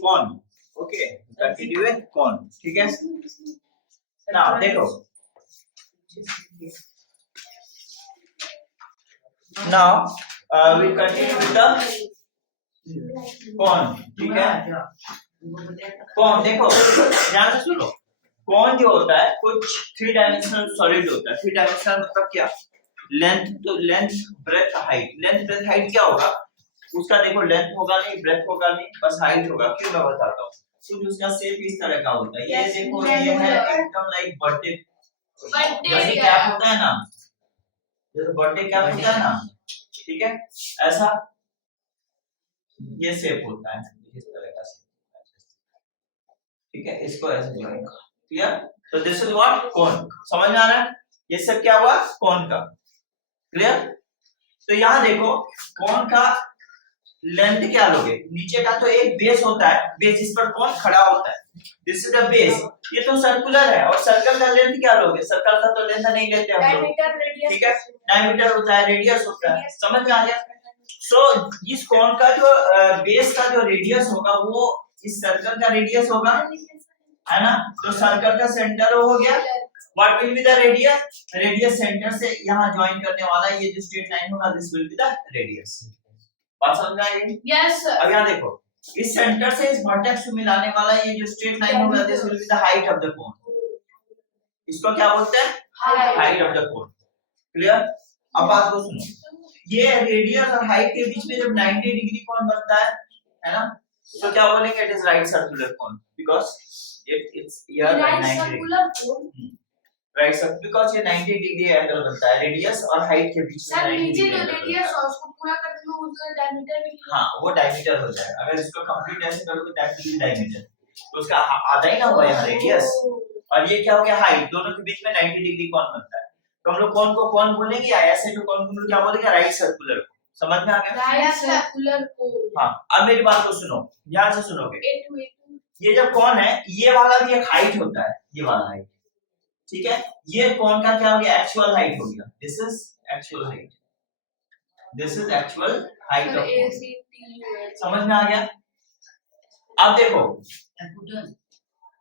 कौन, okay continue with कौन, ठीक है ना। देखो now we continue with the cone, ठीक है। कौन देखो ध्यान से सुनो, कौन जो होता है कुछ थ्री डायमेंशनल सॉलिड होता है। थ्री डायमेंशनल मतलब क्या, लेंथ, तो length breadth height, length breadth height क्या होगा उसका, देखो लेंथ होगा नहीं, ब्रेथ होगा नहीं, बस हाइट होगा। क्यों मैं बताता हूँ, कुछ उसका शेप इस तरह का होता है। ये देखो ये है एकदम लाइक बर्थडे, जैसे कैप होता है ना, जैसे बर्थडे कैप होता है ना, ठीक है, ऐसा ये शेप होता है इस तरह का शेप, ठीक है। इसको ऐसे ज्वाइन कर, क्लियर। तो दिस इज व्हाट कोन, समझ में आ रहा है, ये सब क्या हुआ कोन का, क्लियर। तो यहां देखो कोन का लेंथ क्या लोगे, नीचे का तो एक बेस होता है, बेस जिस पर कोन खड़ा होता है, दिस इज द बेस। ये तो सर्कुलर है, और सर्कल का लेंथ क्या लोगे, सर्कल का तो लेंथ नहीं लेते हम लोग, ठीक है, डायमीटर होता है, रेडियस होता है, समझ में आ गया। सो इस कोन का जो बेस का जो रेडियस होगा वो इस सर्कल का रेडियस होगा, है ना। तो सर्कल का सेंटर हो गया, what will be the radius, radius centre से यहां ज्वाइन करने वाला ये जो स्ट्रेट लाइन होगा this will be the radius. बात समझ में आई? Yes sir. अब यहां देखो इस सेंटर से इस वर्टेक्स को मिलाने वाला ये जो स्ट्रेट लाइन होगा this will be the height of the cone, इसको क्या बोलते हैं, height of the cone, clear. अब बात को सुनो, ये रेडियस और हाइट के बीच में जब 90 डिग्री कोण बनता है ना, तो क्या बोलेंगे, इट इज राइट सर्कुलर कोण, बिकॉज़ इट्स हियर 90 सर्कुलर कोण, राइट सर, बिकॉज़ ये 90 डिग्री एंगल बनता है रेडियस और हाइट के बीच में। सर नीचे जो रेडियस और उसको पूरा कर दो उसका डायमीटर भी, हां वो डायमीटर हो जाएगा। अगर इसको कंप्लीट ऐसे करोगे दैट विल बी डायमीटर, तो उसका आधा ही ना हुआ यहां रेडियस, और ये क्या हो गया हाइट, दोनों के बीच में 90 डिग्री कोण बनता है। तो हम लोग कौन को कौन बोलेंगे, या ऐसे तो कौन को क्या बोलेंगे, राइट सर्कुलर। समझ में आ गया, राइट सर्कुलर को। हां अब मेरी बात को सुनो, ध्यान से सुनोगे, ये जब कौन है ये वाला भी एक हाइट होता है, ये वाला हाइट, ठीक है। ये कौन का क्या हो गया, एक्चुअल हाइट हो गया, this is actual height, this is actual height of cone. समझ में आ गया। अब देखो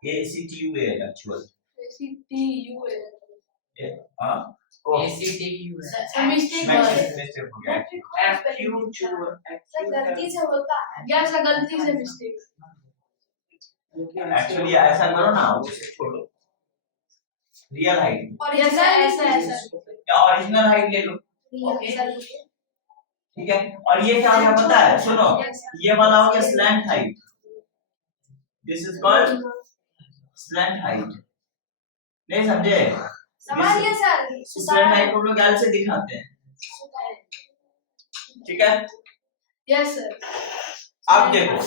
ACTU है एक्चुअल, ACTU है, हां ACTU है, मिस्टेक हो गया, FQ2 गलती से होता है, या ऐसा गलती से मिस्टेक, एक्चुअली ऐसा करो ना, उसे छोड़ो, रियल हाइट, और ऐसा या ओरिजिनल हाइट ले लो, ओके ठीक है। और ये क्या हो गया पता है, सुनो, ये वाला हो गया slant height, this is called slant height, नहीं समझे, समझिए सर, स्लैंट हाइट को हम लोग एल से दिखाते हैं, ठीक है, यस सर। अब देखो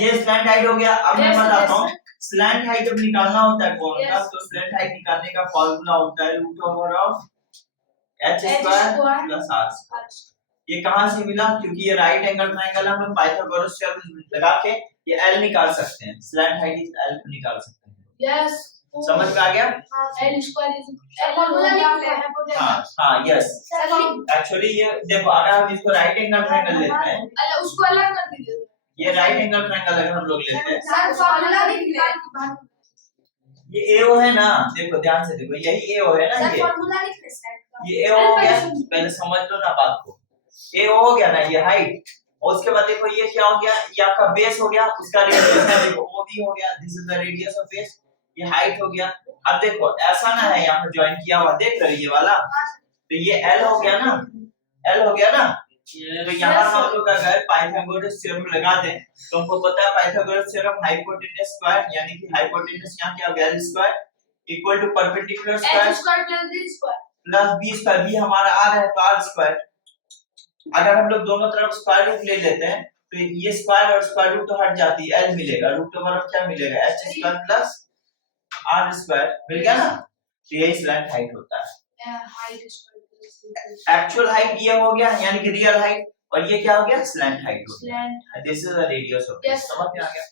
ये स्लैंट हाइट हो गया। अब मैं बताता हूँ स्लैंट हाइट जब निकालना होता है कोण का, तो स्लैंट हाइट निकालने का फार्मूला होता है root over of h square plus r। ये कहां से मिला, क्योंकि ये राइट एंगल ट्रायंगल है, हम लोग पाइथागोरस थ्योरम लगा के ये l निकाल सकते हैं, स्लैंट हाइट इज l को निकाल सकते हैं, यस समझ में आ गया। l स्क्वायर इज हां यस, एक्चुअली ये देखो अगर हम इसको राइट एंगल ट्रायंगल लेते हैं, उसको अलग कर दीजिए, ये राइट एंगल ट्रायंगल अगर हम लोग लेते हैं, सर फार्मूला लिख ले, ये AO है ना, देखो ध्यान से देखो, यही AO है ना, सर फार्मूला लिख ले सर, ये AO हो गया, पहले समझ लो ना बात को, AO हो गया ना ये हाइट, और उसके बाद देखो ये क्या हो गया, ये आपका बेस हो गया, उसका रेडियस है देखो OB हो गया, this is the radius of base, ये हाइट हो गया। अब देखो ऐसा ना है यहाँ पर ज्वाइन किया हुआ, देख रहे हो ये वाला, तो ये L हो गया ना, L हो गया ना, तो यहाँ हम लोग अगर पाइथागोरस थ्योरम लगा दें तो हमको पता है पाइथागोरस थ्योरम हाइपोटेन्यूज स्क्वायर, यानी कि हाइपोटेन्यूज यहाँ क्या गया square equal to perpendicular square plus b square, b हमारा r है तो r स्क्वायर। अगर हम लोग दोनों तरफ स्क्वायर रूट ले लेते हैं तो ये स्क्वायर और स्क्वायर रूट तो हट जाती है, l मिलेगा, रूट ओवर ऑफ क्या मिलेगा, h square plus r square मिल गया ना। तो यही स्लैंट हाइट होता है, हाइट एक्चुअल हाइट ये हो गया यानी कि रियल हाइट, और ये क्या हो गया स्लैंट हाइट हो गया, this is the radius of this, समझ में आ गया।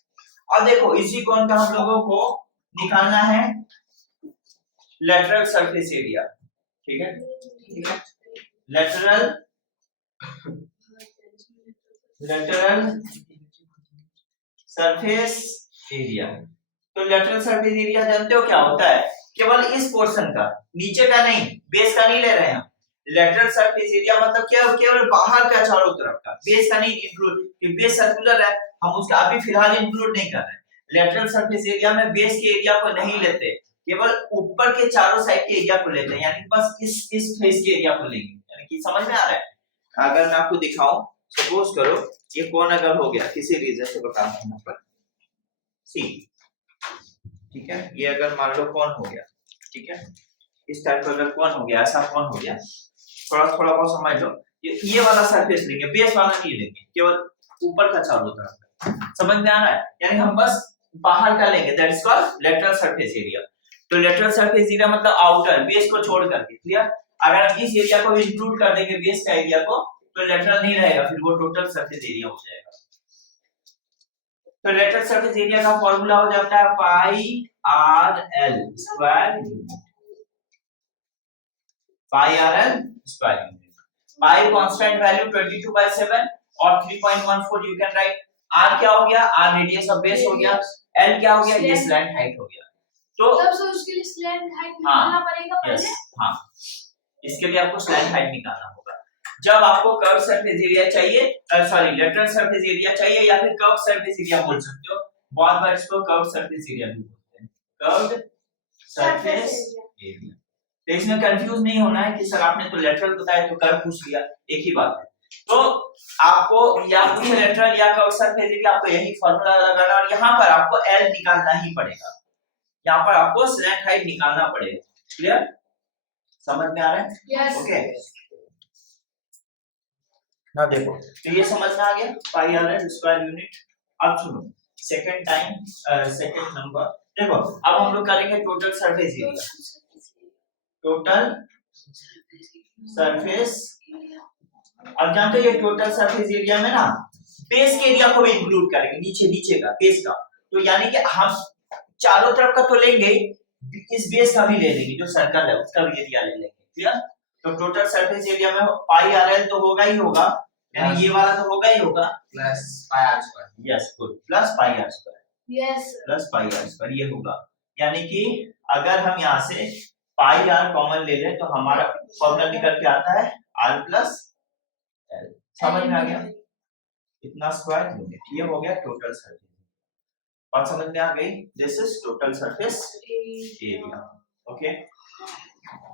अब देखो इसी कोण का हम लोगों को निकालना है लेटरल सरफेस एरिया, ठीक है, लेटरल लेटरल सरफेस एरिया। तो लेटरल सरफेस एरिया जानते हो क्या होता है? केवल इस पोर्शन का, नीचे का नहीं, बेस का नहीं ले रहे हैं। लेटरल सरफेस एरिया मतलब क्या? केवल बाहर का, चारों तरफ का, बेस का नहीं इंक्लूड। कि बेस सर्कुलर है, हम उसका अभी फिलहाल इंक्लूड नहीं कर रहे हैं। लेटरल सरफेस एरिया में बेस के एरिया को नहीं लेते, केवल ऊपर के चारों साइड के एरिया को लेते हैं, यानी बस इस फेस के एरिया को लेंगे। यानी कि समझ में आ रहा है? अगर मैं आपको दिखाऊं, सपोज करो ये कोण अगर हो गया किसी रीजन से, बता रहा हूं पर सी, ठीक है, ये अगर मान लो कोण हो गया, ठीक है, इस टाइप का अगर कोण हो गया, ऐसा कोण हो गया, थोड़ा थोड़ा बहुत समझ लो, ये वाला सरफेस लेंगे, बेस वाला नहीं लेंगे, केवल ऊपर का चारों तरफ। समझ में आ रहा है? यानी हम बस बाहर का लेंगे, that is called lateral surface area. तो लेटरल सरफेस एरिया मतलब आउटर, बेस को छोड़ करके, क्लियर? अगर हम इस एरिया को इंक्लूड कर देंगे बेस का एरिया को, तो लेटरल नहीं रहेगा, फिर वो टोटल सरफेस एरिया हो जाएगा। तो लेटरल सरफेस एरिया का फॉर्मूला हो जाता है pi R L square unit, pi R L square unit. Pi constant value 22/7 और 3.14 यू कैन राइट। आर क्या हो गया? आर रेडियस ऑफ बेस हो गया। एल क्या हो गया? ये स्लैंट हाइट हो गया। तो तब से उसके लिए स्लैंट हाइट निकालना पड़ेगा पहले। हाँ, इसके लिए आपको स्लैंट हाइट निकालना होगा। जब आपको कर्व सरफेस एरिया चाहिए, सॉरी लेटरल सरफेस एरिया चाहिए, या फिर कर्व सरफेस एरिया बोल सकते हो, बहुत बार इसको कर्व सरफेस एरिया भी बोलते हैं, कर्व सरफेस एरिया। तो इसमें कंफ्यूज नहीं होना है कि सर आपने तो लेटरल बताया तो कर्व पूछ लिया, एक ही बात है। तो आपको या पूछ लेटरल या कर्व सरफेस एरिया, आपको यही फार्मूला लगाना और यहाँ पर आपको एल निकालना ही पड़ेगा, यहाँ पर आपको स्लैंट हाइट निकालना पड़ेगा। क्लियर? समझ में आ रहा है? यस। ओके, ना देखो, तो ये समझ में आ गया पाई आर एल स्क्वायर यूनिट। अब सुनो, सेकंड टाइम, सेकंड नंबर देखो, अब हम लोग करेंगे total surface area. Total surface, अब जानते हो ये टोटल सरफेस एरिया में ना बेस के एरिया को भी इंक्लूड करेंगे, नीचे नीचे का बेस का। तो यानी कि हम चारों तरफ का तो लेंगे, इस बेस का भी ले लेंगे, जो सर्कल है उसका भी एरिया ले लेंगे। क्लियर? तो टोटल सरफेस एरिया में पाई आर एल तो होगा ही होगा, यानी ये वाला तो होगा ही होगा, plus pi R square. Yes good, plus pi R square, yes plus pi R square ये होगा। यानी कि अगर हम यहाँ से पाई आर कॉमन ले लें तो हमारा फॉर्मूला निकल के आता है आर प्लस एल। समझ में आ गया? इतना स्क्वायर यूनिट, ये हो गया टोटल सरफेस। बात समझ में आ गई? This is total surface area. Okay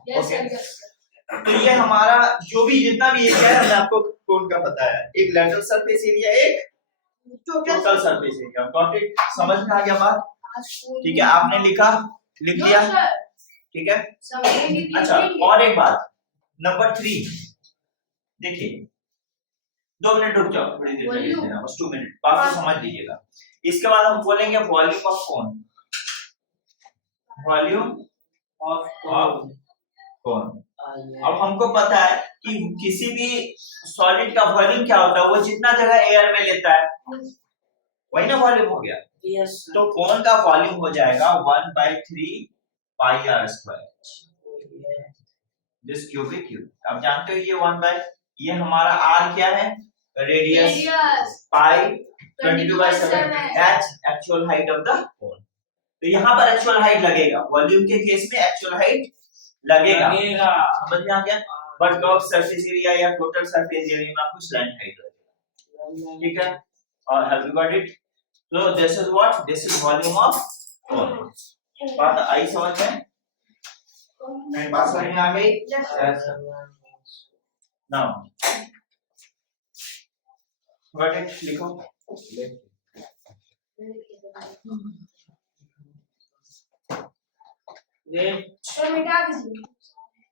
yes. तो ये हमारा जो भी जितना भी एरिया है, हमने आपको कोड का बताया, एक लेटरल सरफेस एरिया, एक total surface area. Got it? समझ में आ गया बात? ठीक है, आपने लिखा, लिख लिया, ठीक है। अच्छा, और एक बात, नंबर 3 देखिए, 2 मिनट रुक जाओ, थोड़ी देर में लिख देना, बस 2 मिनट, बात को समझ लीजिएगा। इसके बाद हम बोलेंगे volume of cone, volume of cone. अब हमको पता है कि किसी भी सॉलिड का वॉल्यूम क्या होता है, वो जितना जगह एयर में लेता है वही ना वॉल्यूम हो गया। यस। तो कोन का वॉल्यूम हो जाएगा 1/3 pi R square, this cubic unit. अब जानते हो ये 1 बाय, ये हमारा आर क्या है? Radius, pi 22/7, h actual height of the cone. तो यहाँ पर एक्चुअल हाइट लगेगा, वॉल्यूम के केस में एक्चुअल हाइट लगेगा। समझ में आ गया? बट कर्व सरफेस एरिया या टोटल सरफेस एरिया में आपको स्लैंट हाइट लगेगा। ठीक है? और have you got it? So this is what? This is volume of cone. बात आई समझ में? नहीं, बात समझ में आ गई? Now got it? लिखो।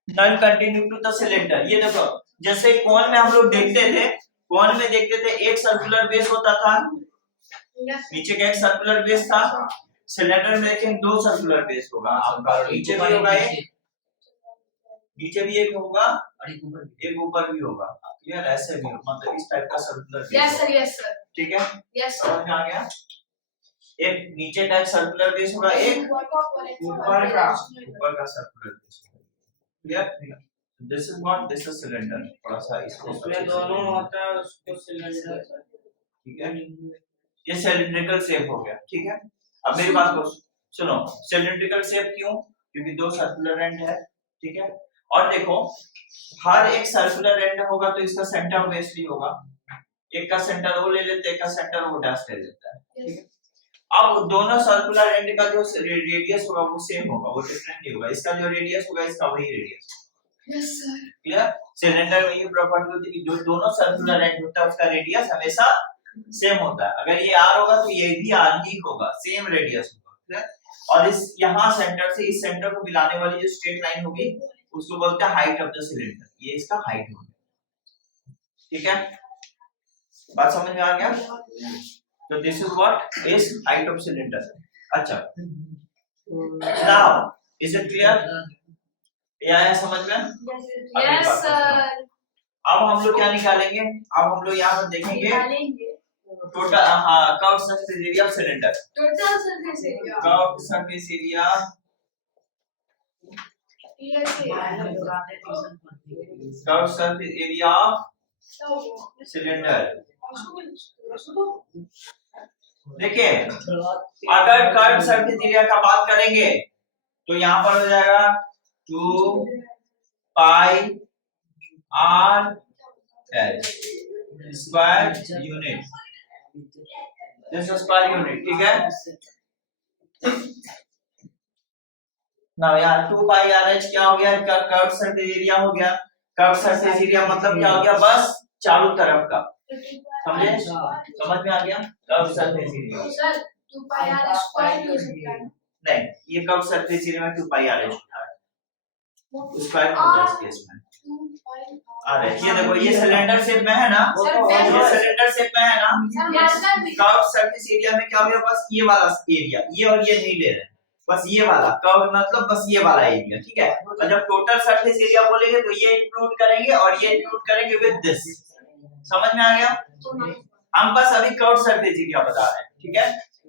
नल कंटिन्यू टू द सिलेंडर। ये देखो, जैसे कोन में हम लोग देखते थे, कोन में देखते थे एक सर्कुलर बेस होता था, नीचे का एक सर्कुलर बेस था। सिलेंडर में देखें 2 सर्कुलर बेस होगा, आपका नीचे भी होगा एक, नीचे भी एक होगा और एक ऊपर भी होगा। क्लियर? ऐसे भी मतलब इस टाइप का circular base. Yes sir, yes sir. ठीक है? यस समझ में आ गया? एक नीचे का एक सर्कुलर बेस होगा, एक ऊपर का सर्कुलर बेस होगा। Clear? This is what, this is cylinder. थोड़ा सा इसको उसमें दोनों होता है उसको सिलेंडर। ठीक है, ये सिलिंड्रिकल शेप हो गया। ठीक है, अब मेरी बात को सुनो। सिलिंड्रिकल शेप क्यों? क्योंकि दो सर्कुलर एंड है। ठीक है, और देखो हर एक सर्कुलर एंड होगा तो इसका सेंटर ऑब्वियसली होगा। एक का सेंटर वो ले लेते हैं, एक का सेंटर वो डैश ले लेता है। ठीक है, अब दोनों सर्कुलर एंड का जो रेडियस होगा वो सेम होगा, वो डिफरेंट नहीं होगा। इसका जो रेडियस होगा इसका वही radius. Yes sir. Clear? Cylinder में ये प्रॉपर्टी होती है कि जो दोनों सर्कुलर एंड होता है उसका रेडियस हमेशा सेम होता है। अगर ये r होगा तो ये भी r ही होगा, सेम रेडियस होगा। क्लियर? और इस यहाँ सेंटर से इस सेंटर को मिलाने वाली जो स्ट्रेट लाइन होगी उसको बोलते हैं हाइट ऑफ द सिलेंडर। ये इसका हाइट होगा। ठीक है, बात समझ में आ गया? तो this is what is height of cylinder. अच्छा, नाउ इज इट क्लियर? ये आया समझ में? Yes sir. अब हम लोग क्या निकालेंगे? अब हम लोग यहाँ पर देखेंगे निकालेंगे टोटल, हाँ, curve surface area of cylinder. Total surface area. Curve surface area, curve surface area of cylinder. देखिए, अगर कर्व सरफेस एरिया का बात करेंगे तो यहाँ पर हो जाएगा 2 pi r h square unit, this is square unit. ठीक है ना, यार 2 पाई r h क्या हो गया? कर्व सरफेस एरिया हो गया। कर्व सरफेस एरिया मतलब क्या हो गया? बस चारों तरफ का, समझे? समझ में आ गया? Curve surface area. Sir 2 pi r square हो सकता है। नहीं, ये कर्व सरफेस एरिया में 2 पाई r h होता है, स्क्वायर होता है इस केस में। 2 पाई अरे ये देखो, ये सिलेंडर शेप में है ना, ये सिलेंडर शेप में है ना। कर्व सरफेस एरिया में क्या हो गया? बस ये वाला एरिया, ये और ये नहीं ले रहे, बस ये वाला कर्व मतलब बस ये वाला एरिया। ठीक है, और जब टोटल सरफेस एरिया बोलेंगे तो ये इंक्लूड करेंगे और ये इंक्लूड करेंगे विद दिस। समझ में आ गया? हम बस अभी कर्व सरफेस एरिया बता रहे हैं। ठीक है,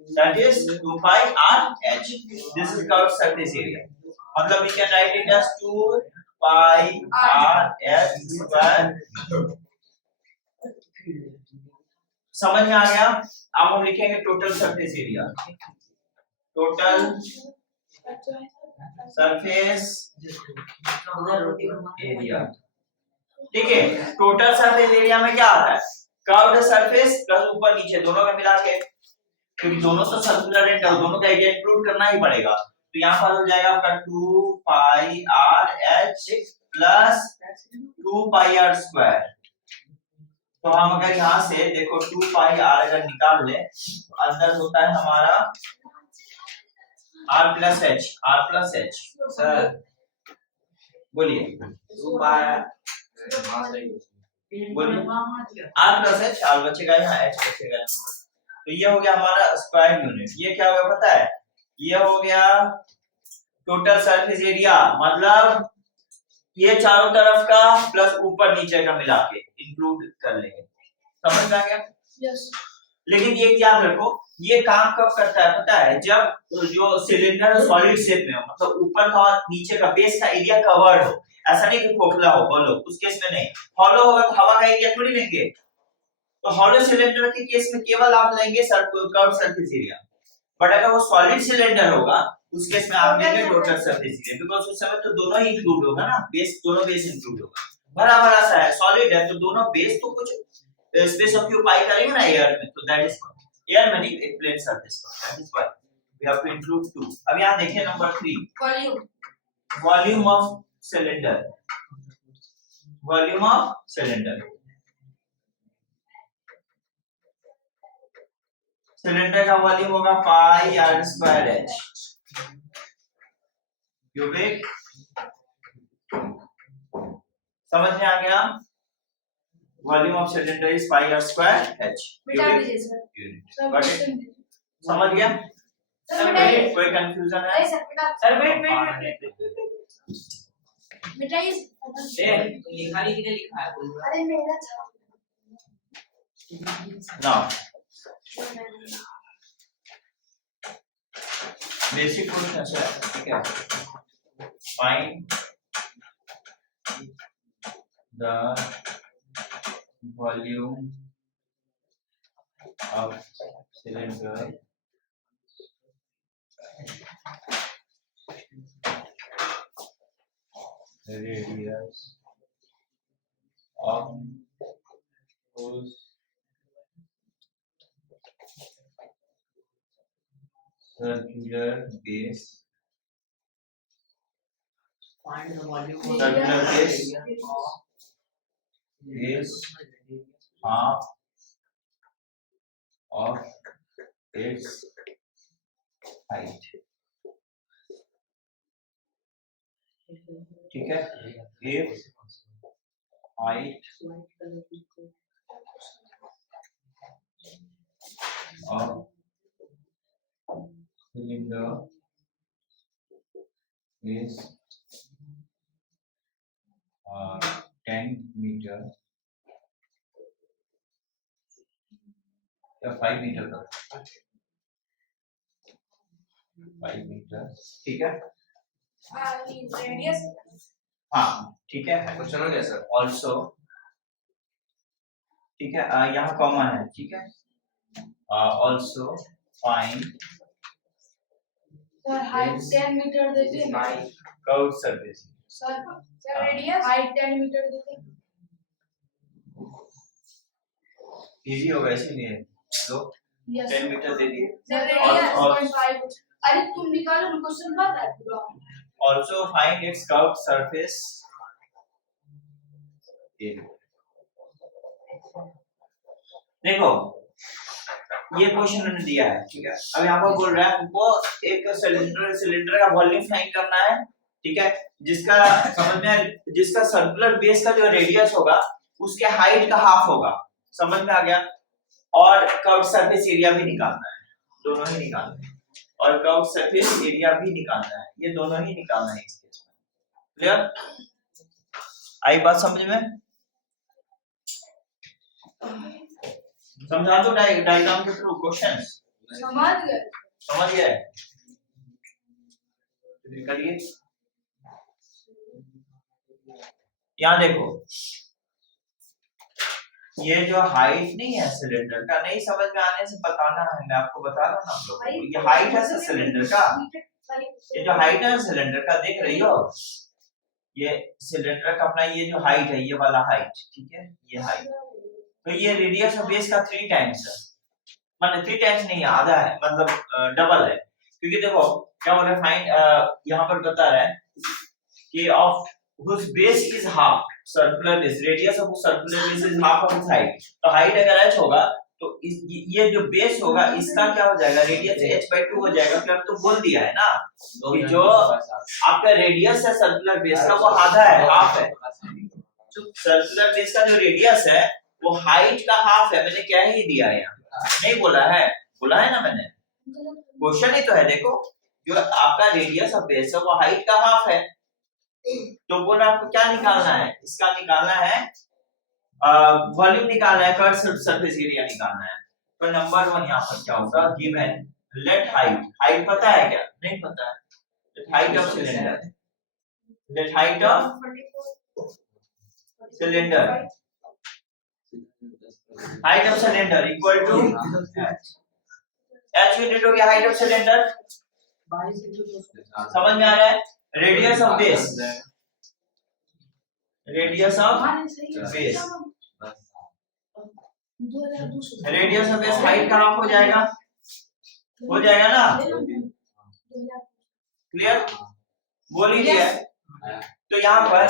that is 2 pi r h, this is curve surface area. मतलब we can write it as 2 pi r h square. समझ में आ गया? अब हम लिखेंगे total surface area, total surface area. ठीक है, टोटल सरफेस एरिया में क्या आता है? कर्व्ड सरफेस प्लस ऊपर नीचे दोनों का मिला के, क्योंकि दोनों तो सर्कुलर है तो दोनों का एरिया इंक्लूड करना ही पड़ेगा। तो यहाँ पर हो जाएगा आपका 2 pi r h plus 2 pi r square. तो हम अगर यहाँ से देखो 2 पाई r अगर निकाल ले तो अंदर होता है हमारा r प्लस h। सर बोलिए, 2 पाई बोलिए r प्लस h, r बचेगा यहाँ, h बचेगा यहाँ। तो ये हो गया हमारा स्क्वायर यूनिट। ये क्या होगा पता है? ये हो गया टोटल सरफेस एरिया, मतलब ये चारों तरफ का प्लस ऊपर नीचे का मिला के इंक्लूड कर लेंगे। समझ में आ गया? यस। लेकिन ये याद रखो, ये काम कब करता है पता है? जब जो सिलेंडर सॉलिड शेप में हो, मतलब ऊपर का और नीचे का बेस का एरिया कवर्ड हो। ऐसा नहीं कि खोखला हो, हॉलो, उस केस में नहीं। हॉलो होगा तो हवा का एरिया थोड़ी लेंगे। तो हॉलो सिलेंडर के केस में केवल आप लेंगे कर्व सरफेस एरिया, बट अगर वो सॉलिड सिलेंडर होगा उस केस में आप लेंगे टोटल सरफेस एरिया, बिकॉज़ उस समय तो दोनों ही इंक्लूड होगा ना, बेस, दोनों बेस इंक्लूड होगा। भरा भरा सा है, सॉलिड है तो दोनों बेस तो कुछ स्पेस ऑक्यूपाई करेंगे ना एयर में, तो दैट इज एयर में नहीं, एक प्लेन सरफेस पर, that is why we have to include 2। अब यहां देखिए number 3, volume of cylinder. Volume of cylinder, cylinder का वॉल्यूम होगा pi r square h cubic. समझ में आ गया? Volume of cylinder is pi r square h unit. समझ गया? कोई कंफ्यूजन है? सर वेट बेटा इस लिखा है अरे मेरा था ना, बेसिक क्वेश्चन है। ठीक है, find the volume of cylinder radius of whose circular base Find the volume of circular base is half of its height. ठीक है, if height of cylinder is 10 meter या 5 मीटर का 5 मीटर, ठीक है। Radius हाँ ठीक है, क्वेश्चन हो गया सर। ऑल्सो ठीक है, यहाँ कॉमा है, ठीक है। Also find sir height 10 metre देते हैं curve surface. Sir radius height 10 metre देते हैं। इजी होगा इसीलिए दो 10 मीटर दे दिए। Sir radius 0.5। अरे तुम निकालो, क्वेश्चन बन रहा है पूरा। Also find its curved surface area. देखो ये क्वेश्चन उन्होंने दिया है, ठीक है। अब यहाँ पर बोल रहा है हमको एक सिलेंडर का वॉल्यूम फाइंड करना है, ठीक है, जिसका समझ में, जिसका सर्कुलर बेस का जो रेडियस होगा उसके हाइट का हाफ होगा, समझ में आ गया। और कर्व्ड सरफेस एरिया भी निकालना है, दोनों ही निकालना है, और कर्व्ड सरफेस एरिया भी निकालना है, ये दोनों ही निकालना है इस केस में। क्लियर? आई बात समझ में? समझा दो डायग्राम के थ्रू क्वेश्चंस। समझ गए? समझ गए? करिए, यहाँ देखो ये जो हाइट नहीं है सिलेंडर का, नहीं समझ में आने से बताना है, मैं आपको बता रहा हूँ ना आप लोगों को। ये हाइट है सिलेंडर का, ये जो हाइट है सिलेंडर का देख रही हो, ये सिलेंडर का अपना ये जो हाइट है, ये वाला हाइट, ठीक है, ये हाइट। तो ये रेडियस ऑफ बेस का 3 टाइम्स है, मतलब 3 टाइम्स नहीं है, आधा है, मतलब डबल है। क्योंकि देखो क्या बोल रहा है, फाइंड यहाँ पर बता रहा है कि of whose base is half circular base, radius of circular base is half of its height। तो हाइट अगर h होगा तो ये जो बेस होगा इसका क्या हो जाएगा, रेडियस h/2 हो जाएगा। फिर अब तो बोल दिया है ना कि जो आपका रेडियस है सर्कुलर बेस का वो आधा है, हाफ है। जो सर्कुलर बेस का जो रेडियस है वो हाइट का हाफ है, मैंने क्या ही दिया है यहाँ, नहीं बोला है, बोला है ना मैंने, क्वेश्चन ही तो है। देखो जो आपका रेडियस ऑफ बेस है वो हाइट का हाफ है, तो बोला आपको क्या निकालना है, इसका निकालना है वॉल्यूम निकालना है, कर्व्ड सरफेस एरिया निकालना है। तो नंबर 1 यहाँ पर क्या होगा, गिवन लेट हाइट, हाइट पता है क्या, नहीं पता है, let height of cylinder, let height of cylinder, height of cylinder equal to h unit हो गया हाइट ऑफ सिलेंडर, समझ में आ रहा है। Radius of base, radius of base, radius of base height का हाफ हो जाएगा ना, क्लियर, बोल ही दिया है। तो यहाँ पर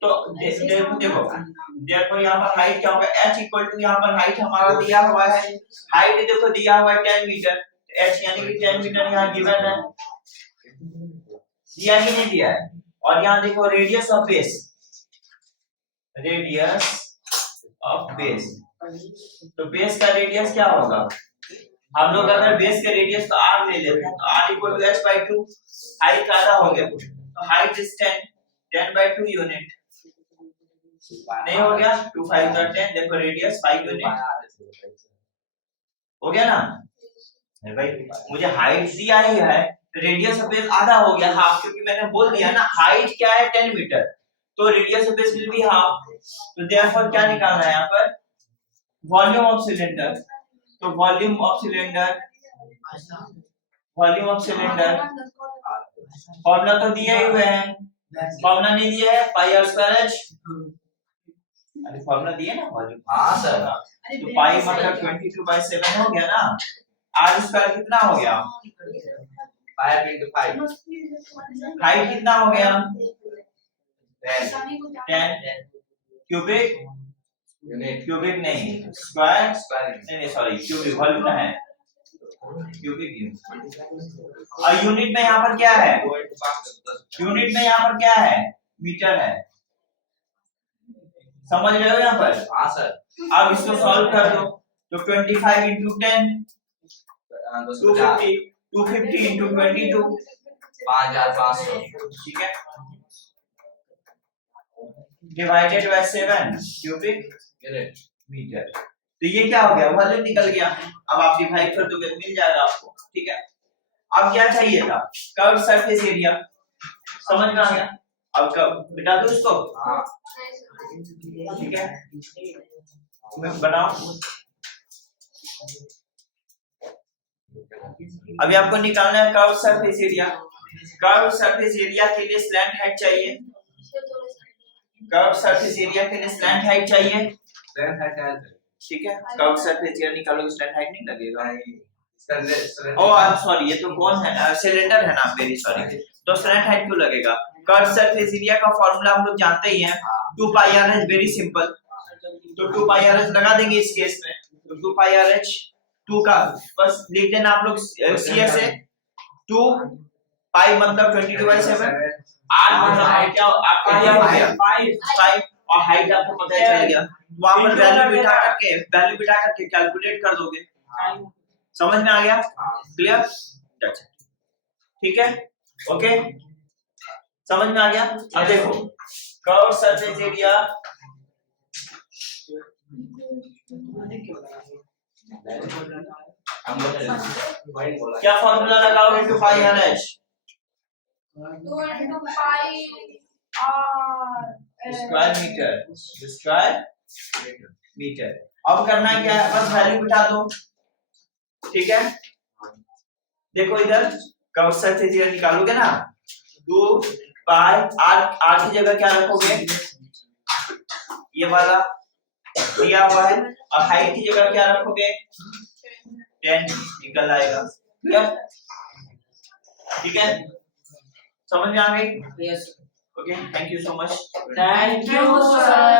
तो देखो यहाँ पर हाइट क्या होगा, h इक्वल टू, यहाँ पर हाइट हमारा दिया हुआ है, हाइट देखो दिया हुआ है 10 मीटर, h यानी कि 10 मीटर यहाँ गिवन है, दिया ही नहीं दिया है। और यहाँ देखो radius of base, radius of base, तो बेस का रेडियस क्या होगा, हम लोग अगर बेस के रेडियस तो r ले लेते हैं, तो r equal to h/2, height का आधा हो गया, तो हाइट इज 10/2 यूनिट, नहीं हो गया, 2 5 10, देखो रेडियस 5 यूनिट हो गया ना। भाई मुझे हाइट दिया ही है, रेडियस ऑफ बेस आधा हो गया हाफ, क्योंकि मैंने बोल दिया ना हाइट क्या है 10 मीटर, तो radius of base will be half, तो देयरफॉर क्या निकालना है यहाँ पर, वॉल्यूम ऑफ सिलेंडर। तो वॉल्यूम ऑफ सिलेंडर फॉर्मूला तो दिए ही हुए हैं, फॉर्मूला नहीं दिया है, पाई आर स्क्वायर एच, अरे फॉर्मूला दिया ना वॉल्यूम। हाँ सर, तो पाई मतलब 22/7 हो गया ना, आर स्क्वायर कितना हो गया, 5 into 5 हाइट कितना हो गया, 10 क्यूबिक, unit क्यूबिक नहीं स्क्वायर, square नहीं सॉरी क्यूबिक, वॉल्यूम है क्यूबिक यूनिट। और यूनिट में यहाँ पर क्या है, यूनिट में यहाँ पर क्या है, मीटर है, समझ रहे हो यहाँ पर। हाँ सर, अब इसको सॉल्व कर दो, तो 25 into 10 250, 250 into 22 5500 ठीक है, divided by 7 cubic unit metre. तो ये क्या हो गया, वॉल्यूम निकल गया। अब आप डिवाइड कर दोगे मिल जाएगा आपको, ठीक है। अब क्या चाहिए था, कर्व सरफेस एरिया, समझ में आ गया। अब कब बिटा दो इसको, हाँ ठीक है, मैं बनाओ। अभी आपको निकालना है curve surface area. Curve surface area के लिए स्लैंट हाइट चाहिए, कर्व सरफेस एरिया के लिए स्लैंट हाइट चाहिए, then है क्या ठीक है। कर्व सरफेस एरिया निकालोगे स्लैंट हाइट नहीं लगेगा। इसका ओ आई एम सॉरी, ये तो कौन है, सिलेंडर है ना, वेरी सॉरी। तो स्लैंट हाइट क्यों लगेगा, कर्व सरफेस एरिया का फार्मूला हम लोग जानते ही हैं, 2 pi R H, very simple. तो 2 पाई आर एच लगा देंगे इस केस में, तो 2 पाई आर एच 2 का बस लिख देना आप लोग सीएस से, 2 पाई मतलब 22/7, आर मतलब क्या आपका क्या हो गया 5, और हाइट आपको पता है चल गया, वहां पर वैल्यू बिठा करके कैलकुलेट कर दोगे, समझ में आ गया, क्लियर, ठीक है, ओके, समझ में आ गया। अब देखो कर्व सरफेस एरिया, हम वही बोला क्या फॉर्मूला लगाओगे, 2 pi R H 2 into pi r square metre. अब करना क्या है, बस वैल्यू बिठा दो, ठीक है। देखो इधर कर्व सरफेस एरिया निकालोगे ना, 2 पाई आर की जगह क्या रखोगे, ये वाला दिया हुआ है, और हाइट की जगह क्या रखोगे 10 निकल आएगा, क्लियर, ठीक है, समझ में आ गई, Yes. Okay, thank you so much. Thank you, sir.